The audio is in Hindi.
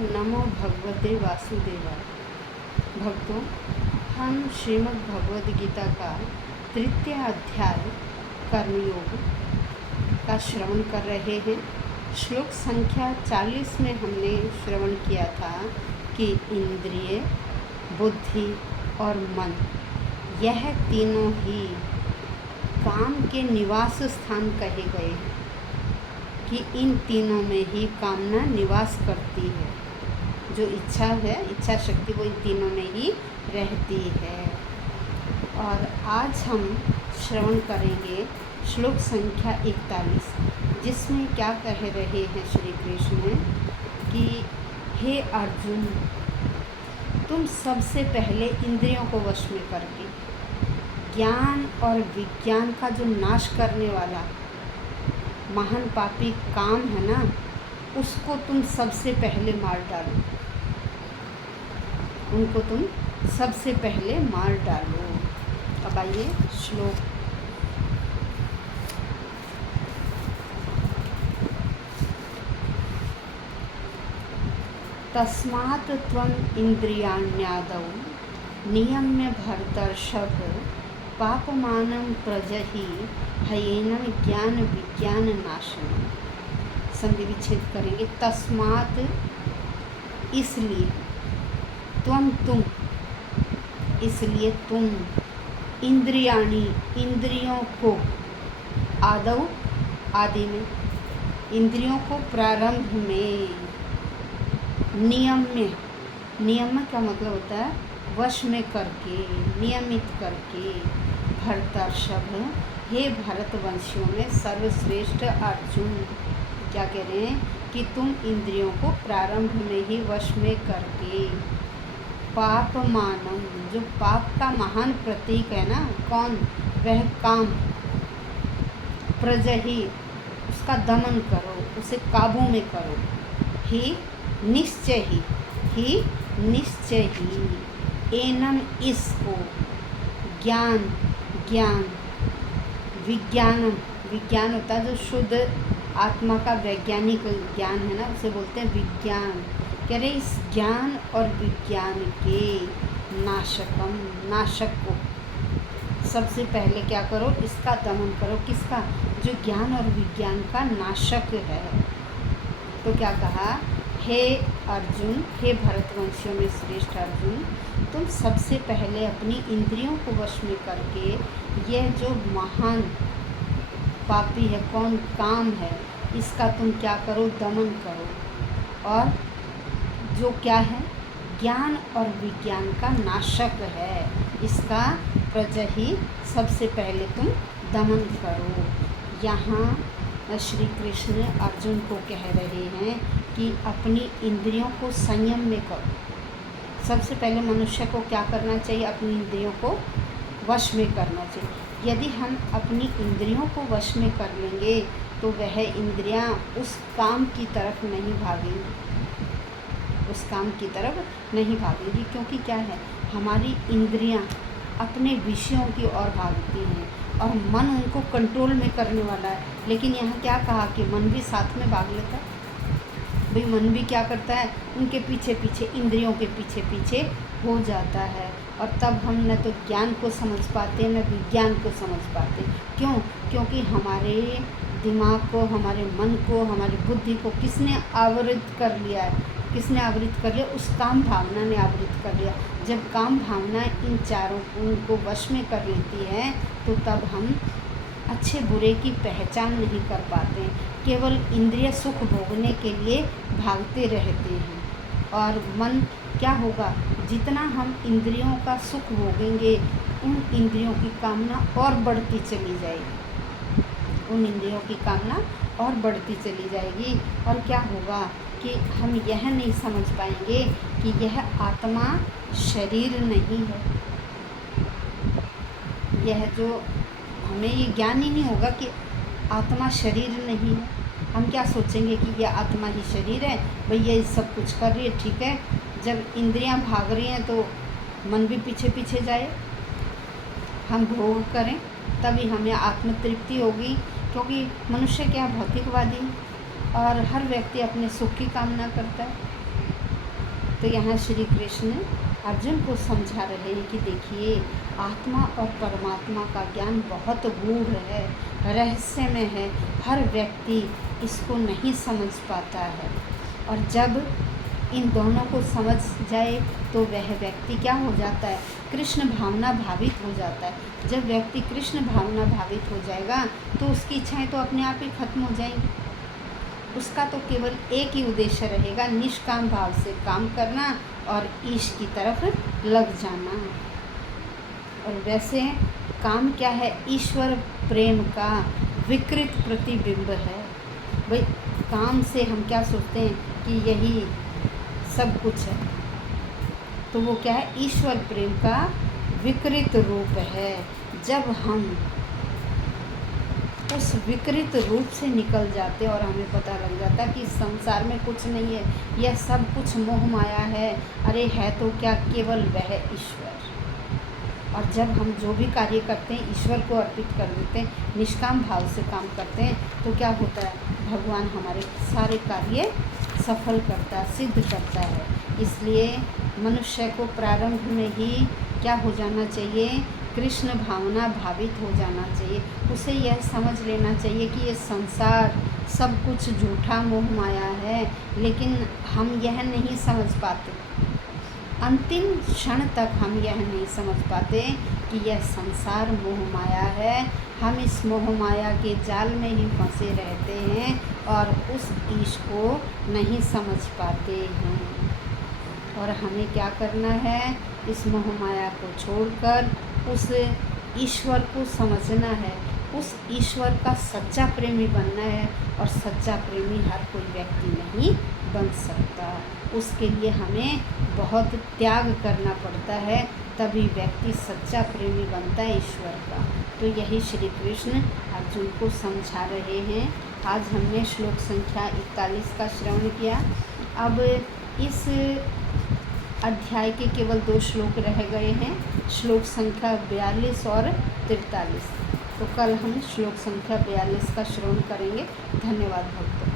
नमो भगवते वासुदेवाय। भक्तों, हम श्रीमद् भगवद गीता का तृतीय अध्याय कर्मयोग का श्रवण कर रहे हैं। श्लोक संख्या 40 में हमने श्रवण किया था कि इंद्रिय, बुद्धि और मन, यह तीनों ही काम के निवास स्थान कहे गए हैं, कि इन तीनों में ही कामना निवास करती है। जो इच्छा है, इच्छा शक्ति, वो इन तीनों में ही रहती है। और आज हम श्रवण करेंगे श्लोक संख्या 41, जिसमें क्या कह रहे हैं श्री कृष्ण कि हे अर्जुन, तुम सबसे पहले इंद्रियों को वश में करके ज्ञान और विज्ञान का जो नाश करने वाला महान पापी काम है ना, उसको तुम सबसे पहले मार डालो। उनको तुम सबसे पहले मार डालो। अब आइए श्लोक। तस्मात् त्वम् इंद्रियाण्यादौ नियम्य भर्तर्षभ पापमानं प्रजहि हयेनं ज्ञान विज्ञान नाशनम्। संधि विच्छेद करेंगे। तस्मात्, इसलिए, तुम, इसलिए तुम, इंद्रियाणि, इंद्रियों को, आदौ, आदि में, इंद्रियों को प्रारंभ में, नियम्य, नियम का मतलब होता है वश में करके, नियमित करके, भरतर्षभ, हे भरतवंशियों में सर्वश्रेष्ठ अर्जुन, क्या कह रहे हैं कि तुम इंद्रियों को प्रारंभ में ही वश में करके, पापमानम, जो पाप का महान प्रतीक है ना, कौन, वह काम, प्रजहि, उसका दमन करो, उसे काबू में करो, ही निश्चय ही निश्चय ही, एनम, इसको, ज्ञान, ज्ञान, विज्ञानम, विज्ञान होता है जो शुद्ध आत्मा का वैज्ञानिक ज्ञान है ना, उसे बोलते हैं विज्ञान। कह रहे इस ज्ञान और विज्ञान के नाशकम, नाशक को सबसे पहले क्या करो, इसका दमन करो। किसका? जो ज्ञान और विज्ञान का नाशक है। तो क्या कहा, हे अर्जुन, हे भरतवंशियों में श्रेष्ठ अर्जुन, तुम सबसे पहले अपनी इंद्रियों को वश में करके यह जो महान पापी है, कौन, काम है, इसका तुम क्या करो, दमन करो। और जो क्या है, ज्ञान और विज्ञान का नाशक है, इसका प्रजहि, सबसे पहले तुम दमन करो। यहाँ श्री कृष्ण अर्जुन को कह रहे हैं कि अपनी इंद्रियों को संयम में करो। सबसे पहले मनुष्य को क्या करना चाहिए, अपनी इंद्रियों को वश में करना चाहिए। यदि हम अपनी इंद्रियों को वश में कर लेंगे तो वह इंद्रियां उस काम की तरफ नहीं भागेंगी, उस काम की तरफ नहीं भागेंगी। क्योंकि क्या है, हमारी इंद्रियां अपने विषयों की ओर भागती हैं और मन उनको कंट्रोल में करने वाला है। लेकिन यहाँ क्या कहा कि मन भी साथ में भाग लेता है। भाई मन भी क्या करता है, उनके पीछे पीछे, इंद्रियों के पीछे पीछे हो जाता है। और तब हम न तो ज्ञान को समझ पाते, न विज्ञान को समझ पाते। क्यों? क्योंकि हमारे दिमाग को, हमारे मन को, हमारी बुद्धि को किसने आवृत कर लिया है? किसने आवृत कर लिया? उस काम भावना ने आवृत कर लिया। जब काम भावना इन चारों को वश में कर लेती है तो तब हम अच्छे बुरे की पहचान नहीं कर पाते। केवल इंद्रिय सुख भोगने के लिए भागते रहते हैं। और मन क्या होगा, जितना हम इंद्रियों का सुख भोगेंगे, उन इंद्रियों की कामना और बढ़ती चली जाएगी, उन इंद्रियों की कामना और बढ़ती चली जाएगी। और क्या होगा कि हम यह नहीं समझ पाएंगे कि यह आत्मा शरीर नहीं है। यह जो हमें ये ज्ञान ही नहीं होगा कि आत्मा शरीर नहीं है। हम क्या सोचेंगे कि यह आत्मा ही शरीर है, भाई ये सब कुछ कर रही है, ठीक है। जब इंद्रियां भाग रही हैं तो मन भी पीछे पीछे जाए, हम भोग करें, तभी हमें आत्म तृप्ति होगी। क्योंकि मनुष्य क्या भौतिकवादी और हर व्यक्ति अपने सुख की कामना करता है। तो यहाँ श्री कृष्ण अर्जुन को समझा रहे हैं कि देखिए, आत्मा और परमात्मा का ज्ञान बहुत गूढ़ है, रहस्यमय है, हर व्यक्ति इसको नहीं समझ पाता है। और जब इन दोनों को समझ जाए तो वह व्यक्ति क्या हो जाता है, कृष्ण भावना भावित हो जाता है। जब व्यक्ति कृष्ण भावना भावित हो जाएगा तो उसकी इच्छाएं तो अपने आप ही खत्म हो जाएंगी। उसका तो केवल एक ही उद्देश्य रहेगा, निष्काम भाव से काम करना और ईश की तरफ लग जाना। और वैसे काम क्या है, ईश्वर प्रेम का विकृत प्रतिबिंब है। भाई काम से हम क्या सोचते हैं कि यही सब कुछ है, तो वो क्या है, ईश्वर प्रेम का विकृत रूप है। जब हम उस विकृत रूप से निकल जाते और हमें पता लग जाता कि इस संसार में कुछ नहीं है, यह सब कुछ मोह माया है, अरे है तो क्या, केवल वह ईश्वर। और जब हम जो भी कार्य करते हैं ईश्वर को अर्पित कर देते हैं, निष्काम भाव से काम करते हैं, तो क्या होता है, भगवान हमारे सारे कार्य सफल करता, सिद्ध करता है। इसलिए मनुष्य को प्रारंभ में ही क्या हो जाना चाहिए, कृष्ण भावना भावित हो जाना चाहिए। उसे यह समझ लेना चाहिए कि ये संसार सब कुछ झूठा मोह माया है, लेकिन हम यह नहीं समझ पाते, अंतिम क्षण तक हम यह नहीं समझ पाते कि यह संसार मोह माया है। हम इस मोह माया के जाल में ही फंसे रहते हैं और उस ईश को नहीं समझ पाते हैं। और हमें क्या करना है, इस मोह माया को छोड़कर उस ईश्वर को समझना है, उस ईश्वर का सच्चा प्रेमी बनना है। और सच्चा प्रेमी हर कोई व्यक्ति नहीं बन सकता, उसके लिए हमें बहुत त्याग करना पड़ता है, तभी व्यक्ति सच्चा प्रेमी बनता है ईश्वर का। तो यही श्री कृष्ण अर्जुन को समझा रहे हैं। आज हमने श्लोक संख्या 41 का श्रवण किया। अब इस अध्याय के केवल 2 श्लोक रह गए हैं, श्लोक संख्या 42 और 43। तो कल हम श्लोक संख्या 42 का श्रवण करेंगे। धन्यवाद भक्तों।